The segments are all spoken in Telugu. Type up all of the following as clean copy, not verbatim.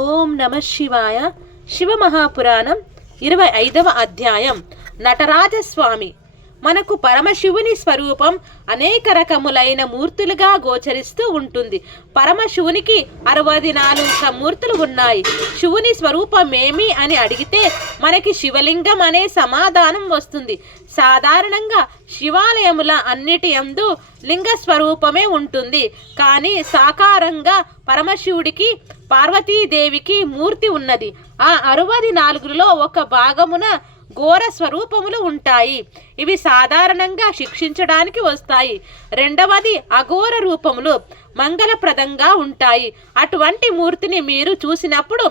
ఓం నమ శివాయ. శివమహాపురాణం 25వ అధ్యాయం. నటరాజస్వామి. మనకు పరమశివుని స్వరూపం అనేక రకములైన మూర్తులుగా గోచరిస్తూ ఉంటుంది. పరమశివునికి 64 మూర్తులు ఉన్నాయి. శివుని స్వరూపమేమి అని అడిగితే మనకి శివలింగం అనే సమాధానం వస్తుంది. సాధారణంగా శివాలయముల అన్నిటి యందు లింగ స్వరూపమే ఉంటుంది. కానీ సాకారంగా పరమశివుడికి పార్వతీదేవికి మూర్తి ఉన్నది. ఆ 64లో ఒక భాగమున ఘోర స్వరూపములు ఉంటాయి. ఇవి సాధారణంగా శిక్షించడానికి వస్తాయి. రెండవది అఘోర రూపములు మంగళప్రదంగా ఉంటాయి. అటువంటి మూర్తిని మీరు చూసినప్పుడు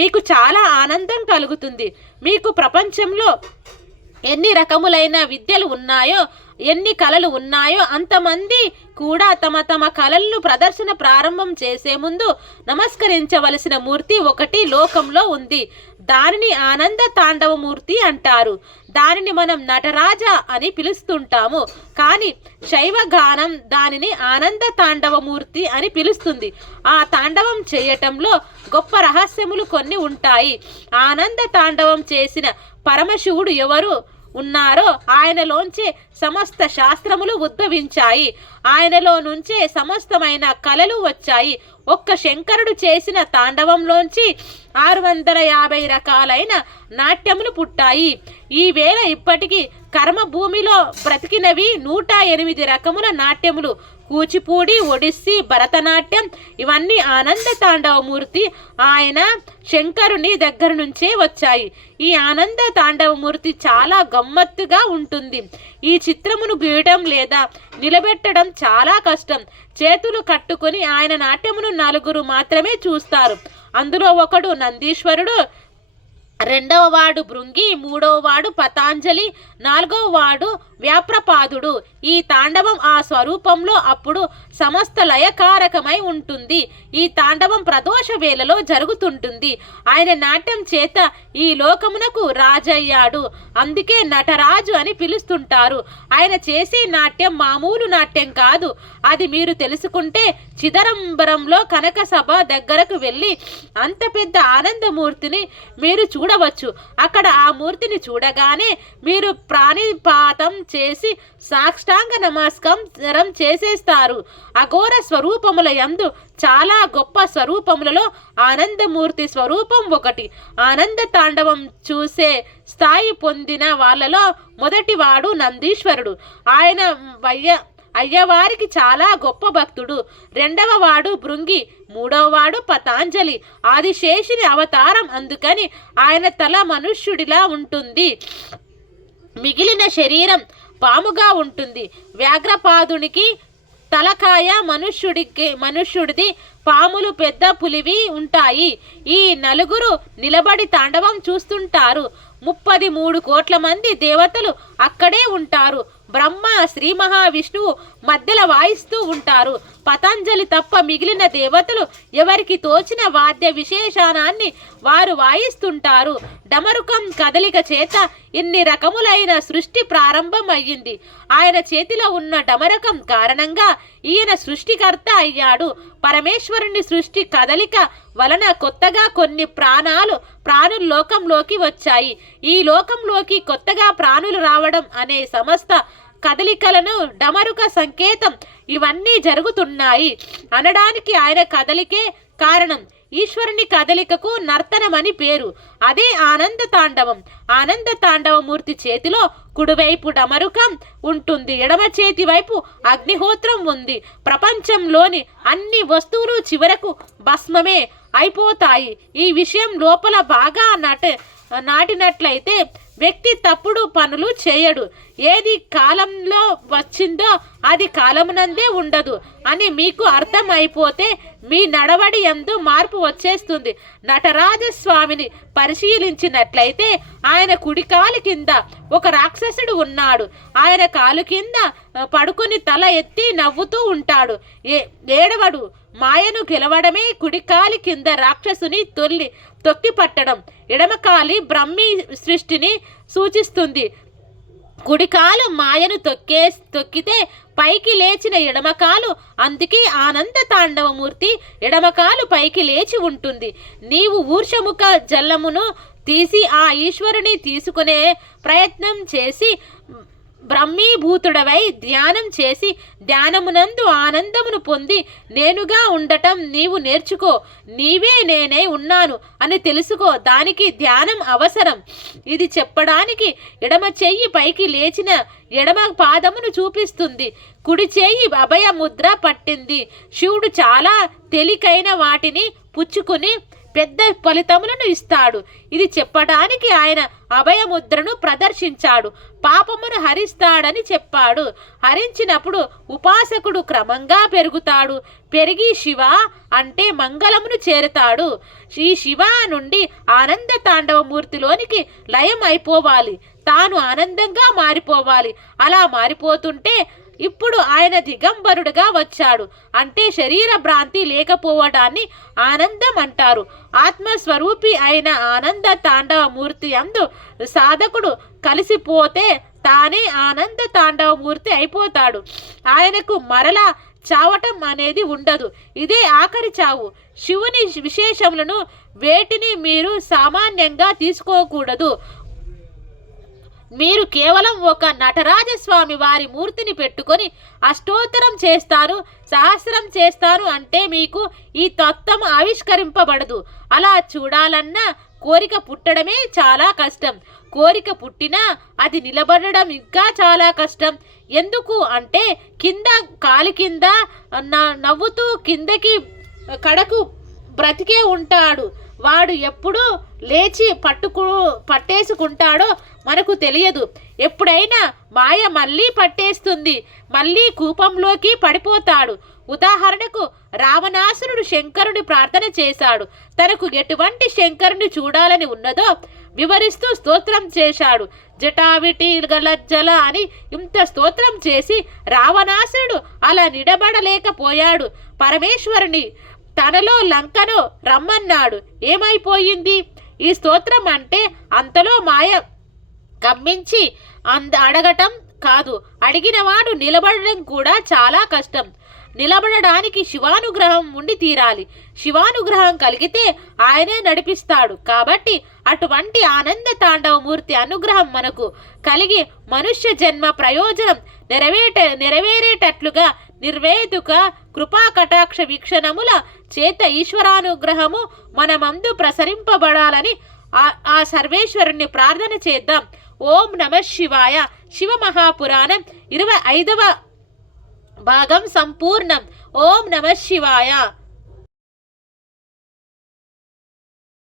మీకు చాలా ఆనందం కలుగుతుంది. మీకు ప్రపంచంలో ఎన్ని రకములైన విద్యలు ఉన్నాయో, ఎన్ని కళలు ఉన్నాయో అంతమంది కూడా తమ తమ కళలను ప్రదర్శన ప్రారంభం చేసే ముందు నమస్కరించవలసిన మూర్తి ఒకటి లోకంలో ఉంది. దానిని ఆనంద తాండవమూర్తి అంటారు. దానిని మనం నటరాజ అని పిలుస్తుంటాము. కానీ శైవ గానం దానిని ఆనంద తాండవమూర్తి అని పిలుస్తుంది. ఆ తాండవం చేయటంలో గొప్ప రహస్యములు కొన్ని ఉంటాయి. ఆనంద తాండవం చేసిన పరమశివుడు ఎవరు ఉన్నారో ఆయనలోంచే సమస్త శాస్త్రములు ఉద్భవించాయి. ఆయనలో నుంచే సమస్తమైన కళలు వచ్చాయి. ఒక్క శంకరుడు చేసిన తాండవంలోంచి 650 రకాలైన నాట్యములు పుట్టాయి. ఈవేళ ఇప్పటికీ కర్మభూమిలో బ్రతికినవి 108 రకముల నాట్యములు. కూచిపూడి, ఒడిస్సీ, భరతనాట్యం ఇవన్నీ ఆనంద తాండవమూర్తి ఆయన శంకరుని దగ్గర నుంచే వచ్చాయి. ఈ ఆనంద తాండవమూర్తి చాలా గమ్మత్తుగా ఉంటుంది. ఈ చిత్రమును గీయడం లేదా నిలబెట్టడం చాలా కష్టం. చేతులు కట్టుకొని ఆయన నాట్యమును 4 మాత్రమే చూస్తారు. అందులో ఒకడు నందీశ్వరుడు, రెండవ వాడు భృంగి, మూడవ వాడు పతాంజలి, 4వ వాడు వ్యాప్రపాదుడు. ఈ తాండవం ఆ స్వరూపంలో అప్పుడు సమస్త లయకారకమై ఉంటుంది. ఈ తాండవం ప్రదోష వేళలో జరుగుతుంటుంది. ఆయన నాట్యం చేత ఈ లోకమునకు రాజయ్యాడు. అందుకే నటరాజు అని పిలుస్తుంటారు. ఆయన చేసే నాట్యం మామూలు నాట్యం కాదు. అది మీరు తెలుసుకుంటే చిదంబరంలో కనక సభ దగ్గరకు వెళ్ళి అంత పెద్ద ఆనందమూర్తిని మీరు చూడవచ్చు. అక్కడ ఆ మూర్తిని చూడగానే మీరు ప్రాణిపాతం చేసి సాష్టాంగ నమస్కారం చేసేస్తారు. అఘోర స్వరూపముల యందు చాలా గొప్ప స్వరూపములలో ఆనందమూర్తి స్వరూపం ఒకటి. ఆనంద తాండవం చూసే స్థాయి పొందిన వాళ్ళలో మొదటివాడు నందీశ్వరుడు. ఆయన అయ్యవారికి చాలా గొప్ప భక్తుడు. రెండవ వాడు భృంగి, మూడవ వాడు పతాంజలి. ఆదిశేషుని అవతారం. అందుకని ఆయన తల మనుష్యుడిలా ఉంటుంది, మిగిలిన శరీరం పాముగా ఉంటుంది. వ్యాఘ్రపాదునికి తలకాయ, మనుష్యుడిది పాములు పెద్ద పులివి ఉంటాయి. ఈ 4 నిలబడి తాండవం చూస్తుంటారు. 33 కోట్ల మంది దేవతలు అక్కడే ఉంటారు. బ్రహ్మ, శ్రీ మహావిష్ణువు మధ్యలో వాయిస్తూ ఉంటారు. పతంజలి తప్ప మిగిలిన దేవతలు ఎవరికి తోచిన వాద్య విశేషానాన్ని వారు వాయిస్తుంటారు. డమరుకం కదలిక చేత ఇన్ని రకములైన సృష్టి ప్రారంభం అయ్యింది. ఆయన చేతిలో ఉన్న డమరకం కారణంగా ఈయన సృష్టికర్త అయ్యాడు. పరమేశ్వరుని సృష్టి కదలిక వలన కొత్తగా కొన్ని ప్రాణులు లోకంలోకి వచ్చాయి. ఈ లోకంలోకి కొత్తగా ప్రాణులు రావడం అనే సమస్త కదలికలను డమరుక సంకేతం. ఇవన్నీ జరుగుతున్నాయి అనడానికి ఆయన కదలికే కారణం. ఈశ్వరుని కదలికకు నర్తనమని పేరు. అదే ఆనంద తాండవం. ఆనంద తాండవమూర్తి చేతిలో కుడివైపు డమరుకం ఉంటుంది, ఎడమ చేతి వైపు అగ్నిహోత్రం ఉంది. ప్రపంచంలోని అన్ని వస్తువులు చివరకు భస్మమే అయిపోతాయి. ఈ విషయం లోపల బాగా నాటినట్లయితే వ్యక్తి తప్పుడు పనులు చేయడు. ఏది కాలంలో వచ్చిందో అది కాలమునందే ఉండదు అని మీకు అర్థం అయిపోతే మీ నడవడి యందు మార్పు వచ్చేస్తుంది. నటరాజస్వామిని పరిశీలించినట్లయితే ఆయన కుడికాలు కింద ఒక రాక్షసుడు ఉన్నాడు. ఆయన కాలు కింద పడుకొని తల ఎత్తి నవ్వుతూ ఉంటాడు. ఏడవడు. మాయను గెలవడమే కుడికాలి కింద రాక్షసుని తొక్కి పట్టడం. ఎడమకాలి బ్రహ్మీ సృష్టిని సూచిస్తుంది. కుడికాలు మాయను తొక్కితే పైకి లేచిన ఎడమకాలు, అందుకే ఆనంద తాండవమూర్తి ఎడమకాలు పైకి లేచి ఉంటుంది. నీవు ఊర్షముఖ జల్లమును తీసి ఆ ఈశ్వరుని తీసుకునే ప్రయత్నం చేసి బ్రహ్మీభూతుడవై ధ్యానం చేసి ధ్యానమునందు ఆనందమును పొంది నేనుగా ఉండటం నీవు నేర్చుకో. నీవే నేనే ఉన్నాను అని తెలుసుకో. దానికి ధ్యానం అవసరం. ఇది చెప్పడానికి ఎడమ చెయ్యి పైకి లేచిన ఎడమ పాదమును చూపిస్తుంది. కుడి చెయ్యి అభయ ముద్ర పట్టింది. శివుడు చాలా తేలికైన వాటిని పుచ్చుకుని పెద్ద ఫలితములను ఇస్తాడు. ఇది చెప్పడానికి ఆయన అభయముద్రను ప్రదర్శించాడు. పాపమును హరిస్తాడని చెప్పాడు. హరించినప్పుడు ఉపాసకుడు క్రమంగా పెరుగుతాడు. పెరిగి శివ అంటే మంగళమును చేరుతాడు. ఈ శివ నుండి ఆనంద తాండవమూర్తిలోనికి లయం అయిపోవాలి. తాను ఆనందంగా మారిపోవాలి. అలా మారిపోతుంటే ఇప్పుడు ఆయన దిగంబరుడుగా వచ్చాడు అంటే శరీర భ్రాంతి లేకపోవడాన్ని ఆనందం అంటారు. ఆత్మస్వరూపి అయిన ఆనంద తాండవమూర్తి అందు సాధకుడు కలిసిపోతే తానే ఆనంద తాండవమూర్తి అయిపోతాడు. ఆయనకు మరలా చావటం అనేది ఉండదు. ఇదే ఆఖరి చావు. శివుని విశేషములను వేటిని మీరు సామాన్యంగా తీసుకోకూడదు. మీరు కేవలం ఒక నటరాజస్వామి వారి మూర్తిని పెట్టుకొని అష్టోత్తరం చేస్తారు, సహస్రం చేస్తారు అంటే మీకు ఈ తత్వం ఆవిష్కరింపబడదు. అలా చూడాలన్నా కోరిక పుట్టడమే చాలా కష్టం. కోరిక పుట్టినా అది నిలబడడం ఇంకా చాలా కష్టం. ఎందుకు అంటే కింద కాలి కింద నవ్వుతూ కిందకి కడకు బ్రతికే ఉంటాడు. వాడు ఎప్పుడు లేచి పట్టేసుకుంటాడో మనకు తెలియదు. ఎప్పుడైనా మాయ మళ్ళీ పట్టేస్తుంది. మళ్ళీ కూపంలోకి పడిపోతాడు. ఉదాహరణకు రావణాసురుడు శంకరుని ప్రార్థన చేశాడు. తనకు ఎటువంటి శంకరుని చూడాలని ఉన్నదో వివరిస్తూ స్తోత్రం చేశాడు. జటావిటి గలజ్జల అని ఇంత స్తోత్రం చేసి రావణాసురుడు అలా నిలబడలేకపోయాడు. పరమేశ్వరుని తనలో లంకను రమ్మన్నాడు. ఏమైపోయింది? ఈ స్తోత్రం అంటే అంతలో మాయ గమ్మించి అడగటం కాదు. అడిగినవాడు నిలబడడం కూడా చాలా కష్టం. నిలబడడానికి శివానుగ్రహం ఉండి తీరాలి. శివానుగ్రహం కలిగితే ఆయనే నడిపిస్తాడు. కాబట్టి అటువంటి ఆనంద తాండవమూర్తి అనుగ్రహం మనకు కలిగి మనుష్య జన్మ ప్రయోజనం నెరవేరేటట్లుగా నిర్వేతుక కృపా కటాక్ష వీక్షణముల చేత ఈశ్వరానుగ్రహము మనమందు ప్రసరింపబడాలని ఆ సర్వేశ్వరుణ్ణి ప్రార్థన చేద్దాం. ఓం నమః శివాయ. శివ మహాపురాణం 25వ భాగం సంపూర్ణం. ఓం నమః శివాయ.